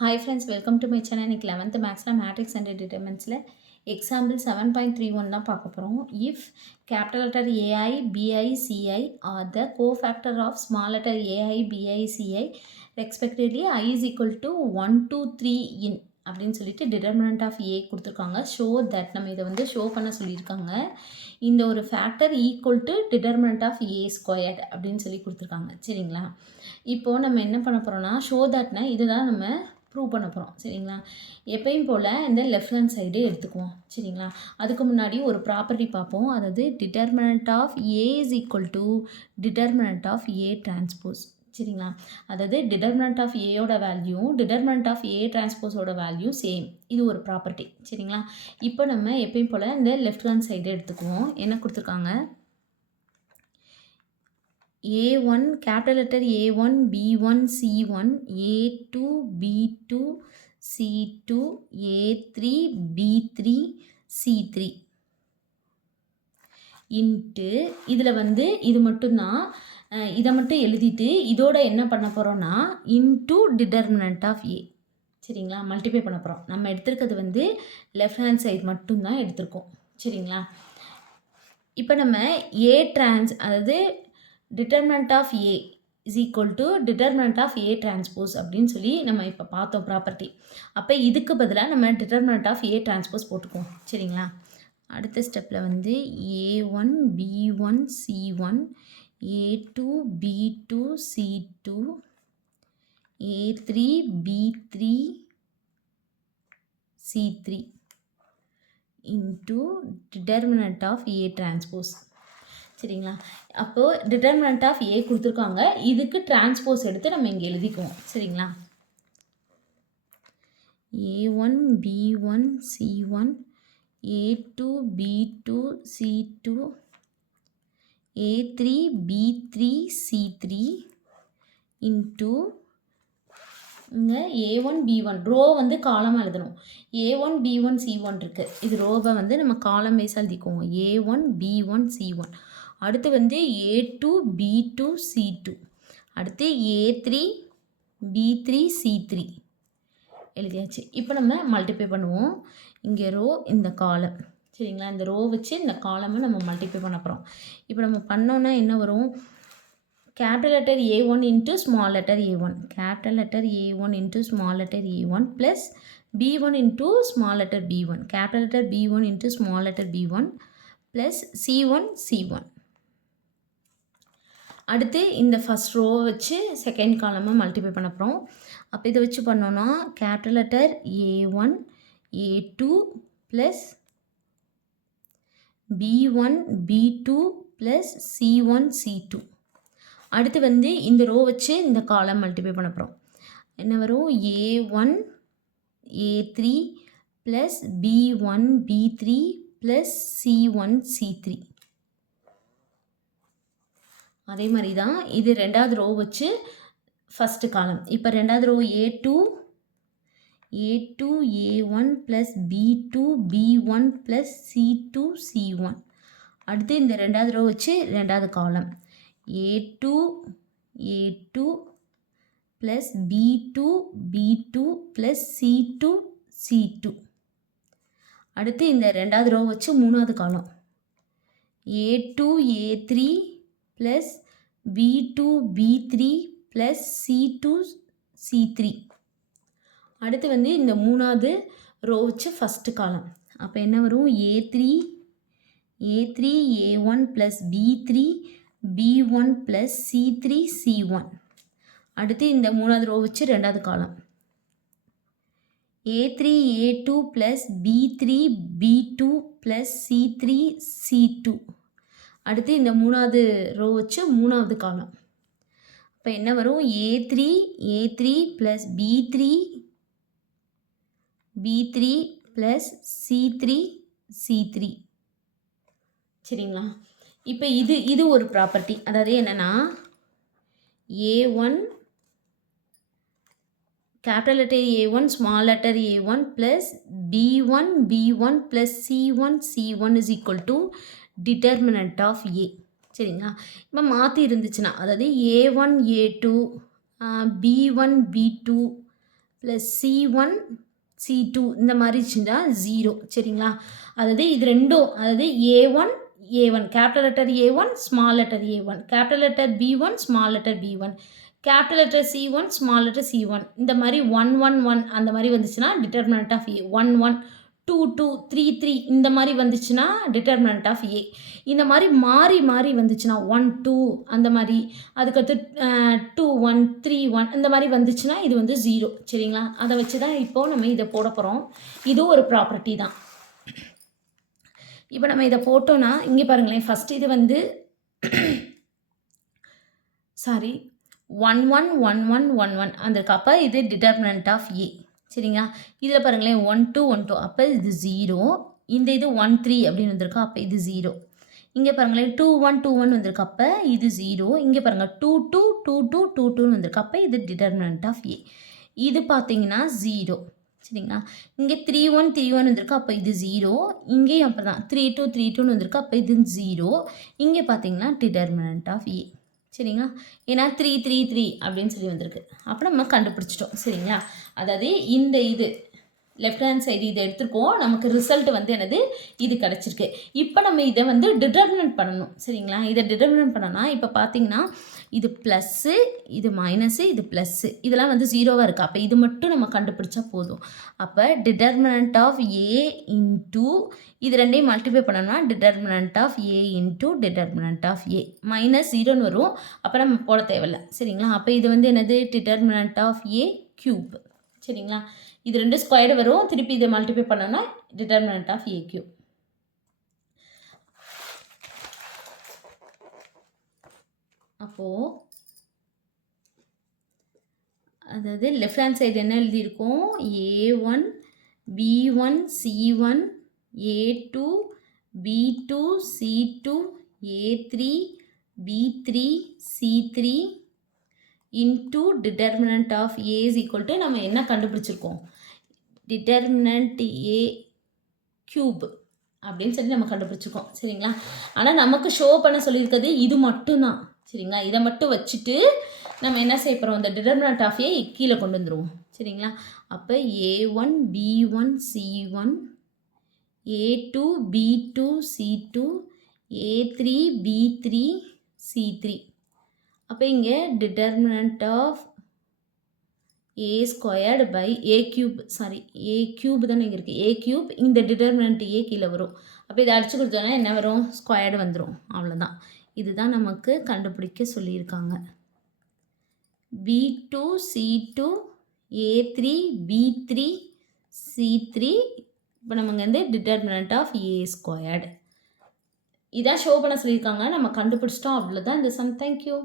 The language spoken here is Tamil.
Hi friends, welcome to my channel. இன்னைக்கு 11th மேக்ஸில் மேட்ரிக்ஸ் அண்ட் டிட்டர்மெண்ட்ஸில் எக்ஸாம்பிள் 7.31 தான் பார்க்க போகிறோம். If capital letter A I B I C I are the cofactor of small letter A I B I C I respectively I is equal to 1 2 3 in அப்படின்னு சொல்லிட்டு டிட்டர்மினன்ட் ஆஃப் ஏ கொடுத்துருக்காங்க. ஷோ தட் நம்ம இதை வந்து ஷோ பண்ண சொல்லியிருக்காங்க. இந்த ஒரு factor equal to determinant of A squared அப்படின்னு சொல்லி கொடுத்துருக்காங்க. சரிங்களா? இப்போது நம்ம என்ன பண்ண போகிறோம்னா ஷோ தட்னா இதுதான் நம்ம ப்ரூவ் பண்ண போகிறோம். சரிங்களா? எப்பயும் போல் இந்த லெஃப்ட் ஹேண்ட் சைடு எடுத்துக்குவோம். சரிங்களா? அதுக்கு முன்னாடி ஒரு ப்ராப்பர்ட்டி பார்ப்போம். அதாவது determinant of A is equal to determinant of A transpose. சரிங்களா? அதாவது டிட்டர்மினன்ட் ஆஃப் ஏயோட வேல்யூ டிட்டர்மினன்ட் ஆஃப் ஏ டிரான்ஸ்போஸோட வேல்யூ சேம். இது ஒரு ப்ராப்பர்ட்டி. சரிங்களா? இப்போ நம்ம எப்பயும் போல் இந்த லெஃப்ட் ஹேண்ட் சைடு எடுத்துக்குவோம். என்ன கொடுத்துருக்காங்க? A1 capital letter A1 B1 C1 A2 B2 C2 A3 B3 C3 into இதில் வந்து இது மட்டும்தான். இதை மட்டும் எழுதிட்டு இதோட என்ன பண்ண போகிறோன்னா இன்ட்டு டிட்டர்மினன்ட் ஆஃப் ஏ. சரிங்களா? மல்டிப்ளை பண்ண போகிறோம். நம்ம எடுத்திருக்கிறது வந்து லெஃப்ட் ஹேண்ட் சைடு மட்டும்தான் எடுத்திருக்கோம். சரிங்களா? இப்போ நம்ம அதாவது determinant of A is equal to determinant of A transpose அப்படின்னு சொல்லி நம்ம இப்போ பார்த்தோம் ப்ராப்பர்ட்டி. அப்போ இதுக்கு பதிலாக நம்ம டிட்டர்மினன்ட் ஆஃப் ஏ டிரான்ஸ்போஸ் போட்டுக்குவோம். சரிங்களா? அடுத்த ஸ்டெப்பில் வந்து A1 B1 C1 A2 B2 C2 A3 B3 C3 into determinant of A transpose. சரிங்களா? அப்போது டிட்டர்மினன்ட் ஆஃப் ஏ கொடுத்துருக்காங்க. இதுக்கு டிரான்ஸ்போஸ் எடுத்து நம்ம இங்கே எழுதிக்குவோம். சரிங்களா? A1 B1 C1 A2 B2 C2 A3 B3 C3 into இங்கே A1 B1 ரோ வந்து காலமாக எழுதணும். A1 B1 C1 இருக்குது. இது ரோவை வந்து நம்ம காலம் வைஸாக எழுதிக்குவோம். A1 B1 C1 அடுத்து வந்து A2 B2 C2 அடுத்து A3 B3 C3 எழுதியாச்சு. இப்போ நம்ம மல்டிப்ளை பண்ணுவோம். இங்கே ரோ இந்த காலம். சரிங்களா? இந்த ரோ வச்சு இந்த காலமை நம்ம மல்டிப்ளை பண்ண போகிறோம். இப்போ நம்ம பண்ணோன்னா என்ன வரும்? capital letter A1 into small letter A1 capital letter A1 into small letter A1 plus B1 into small letter B1 capital letter B1 into small letter B1 plus C1 C1 அடுத்து இந்த ஃபஸ்ட் ரோ வச்சு செகண்ட் காலமாக மல்டிப்ளை பண்ண போகிறோம். அப்போ இதை வச்சு பண்ணோன்னா capital letter A1 A2 plus B1 B2 plus C1 C2 அடுத்து வந்து இந்த ரோ வச்சு இந்த காலம் மல்டிப்ளை பண்ண போகிறோம். என்ன வரும்? A1 A3 plus B1 B3 plus C1 C3 அதே மாதிரி தான் இது ரெண்டாவது ரோ வச்சு ஃபஸ்ட்டு காலம். இப்போ ரெண்டாவது row A2 A1 plus B2 B1 plus C2 C1 அடுத்து இந்த ரெண்டாவது ரோ வச்சு ரெண்டாவது காலம் A2 plus B2 plus C2 C2 அடுத்து இந்த ரெண்டாவது ரோ வச்சு மூணாவது காலம் A2 A3 plus B2 B3 plus C2 C3 அடுத்து வந்து இந்த மூணாவது ரோ வச்சு ஃபஸ்ட்டு காலம். அப்போ என்ன வரும்? A3 A1 plus B3 B1 plus C3 C1 அடுத்து இந்த மூணாவது ரோ வச்சு ரெண்டாவது காலம் A3 A2 plus B3 B2 plus C3 C2 அடுத்து இந்த மூணாவது ரோ வச்சு மூணாவது காலம். இப்போ என்ன வரும்? A3 plus B3 plus C3 C3 சரிங்களா? இப்போ இது ஒரு ப்ராப்பர்ட்டி. அதாவது என்னென்னா A1 capital letter A1 small letter A1 plus B1 plus C1 is equal to determinant of A. சரிங்களா? இப்போ மாற்றி இருந்துச்சுன்னா அதாவது A1 A2 B1 B2 plus C1 C2 இந்த மாதிரி இருந்துச்சுன்னா 0 சரிங்களா. அதாவது இது ரெண்டும் அதாவது A1 capital letter A1 small letter A1 capital letter B1 small letter B1 capital letter C1 small letter C1 இந்த மாதிரி 1 1 1 அந்த மாதிரி வந்துச்சுன்னா டிட்டர்மினன்ட் ஆஃப் A 1 1 2 2 3 3 இந்த மாதிரி வந்துச்சுன்னா டிட்டர்மினன்ட் ஆஃப் A. இந்த மாதிரி மாறி மாறி வந்துச்சுன்னா 1 2 அந்த மாதிரி அதுக்கடுத்து 2 1 3 1 இந்த மாதிரி வந்துச்சுன்னா இது வந்து 0 சரிங்களா. அதை வச்சு தான் இப்போது நம்ம இதை போட போகிறோம். இதுவும் ஒரு ப்ராப்பர்ட்டி தான். இப்போ நம்ம இதை போட்டோன்னா இங்கே பாருங்களேன், ஃபஸ்ட் இது வந்து சாரி 1 1 1 1 1 1 அந்த அப்போ இது டிட்டர்மினன்ட் ஆஃப் A சரிங்களா. இதில் பாருங்களேன் 1 2 1 2 அப்போ இது 0. இந்த இது 1 3 அப்படின்னு வந்திருக்கா, அப்போ இது 0. இங்கே பாருங்களேன் 2 1 2 1 வந்திருக்கு, அப்போ இது 0. இங்கே பாருங்கள் 2 2 2 2 2 2 வந்திருக்கு, அப்போ இது டிட்டர்மினன்ட் ஆஃப் A. இது பார்த்தீங்கன்னா 0 சரிங்களா. இங்கே 3 1 3 1 வந்திருக்கு, அப்போ இது 0. இங்கேயும் அப்போ தான் 3 2 3 2 வந்திருக்கு, அப்போ இது 0. இங்கே பார்த்தீங்கன்னா டிட்டர்மினன்ட் ஆஃப் A சரிங்களா. ஏன்னா 3 3 3 அப்படின்னு சொல்லி வந்திருக்கு, அப்போ நம்ம கண்டுபிடிச்சிட்டோம் சரிங்களா. அதாவது இந்த இது லெஃப்ட் ஹேண்ட் சைடு இதை எடுத்துருக்கோம், நமக்கு ரிசல்ட் வந்து என்னது இது கிடச்சிருக்கு. இப்போ நம்ம இதை வந்து டிட்டர்மினன்ட் பண்ணணும் சரிங்களா. இதை டிட்டர்மினன்ட் பண்ணோன்னா இப்போ பார்த்தீங்கன்னா இது ப்ளஸ்ஸு இது மைனஸு இது ப்ளஸ்ஸு இதெல்லாம் வந்து 0வாக இருக்குது. அப்போ இது மட்டும் நம்ம கண்டுபிடிச்சா போதும். அப்போ டிட்டர்மினன்ட் ஆஃப் A இன்டூ இது ரெண்டையும் மல்டிப்ளை பண்ணோம்னா determinant of A into determinant of A minus 0ன்னு வரும், அப்போ நம்ம போட தேவையில்லை சரிங்களா. அப்போ இது வந்து என்னது டிட்டர்மினன்ட் ஆஃப் A கியூப் சரிங்களா. இது ரெண்டு ஸ்கொயர் வரும், திருப்பி இதை மல்டிப்ளை பண்ணோன்னா டிட்டர்மினன்ட் ஆஃப் A கியூப். அப்போது அதாவது லெஃப்ட் ஹேண்ட் சைடு என்ன எழுதியிருக்கோம், A1 B1 C1 A2 B2 C2 A3 B3 C3 into determinant of A is equal to நம்ம என்ன கண்டுபிடிச்சிருக்கோம், டிட்டர்மினன்ட் A கியூப் அப்படின்னு சொல்லி நம்ம கண்டுபிடிச்சிருக்கோம் சரிங்களா. ஆனால் நமக்கு ஷோ பண்ண சொல்லியிருக்கிறது இது மட்டும்தான் சரிங்களா. இதை மட்டும் வச்சுட்டு நம்ம என்ன செய்ய போகிறோம், இந்த டிட்டர்மினன்ட் ஆஃப் A கீழே கொண்டு வந்துடுவோம் சரிங்களா. அப்போ A1 B1 C1 A2 B2 C2 A3 B3 C3. அப்போ இங்கே determinant of A squared by A cube sorry A cube தான் இங்கே இருக்குது, A கியூப் இந்த டிட்டர்மினன்ட் A கீழே வரும். அப்போ இதை அடிச்சு கொடுத்தோன்னா என்ன வரும், ஸ்கொயர்டு வந்துடும், அவ்வளோதான். இதுதான் நமக்கு கண்டுபிடிக்க சொல்லியிருக்காங்க. B2 C2 A3 B3 C3 இப்போ நமக்கு வந்து டிட்டர்மினன்ட் ஆஃப் A ஸ்கொயர்டு இதான் ஷோ பண்ண சொல்லியிருக்காங்க. நம்ம கண்டுபிடிச்சிட்டோம், அவ்வளோதான் இந்த சம். தேங்க்யூ.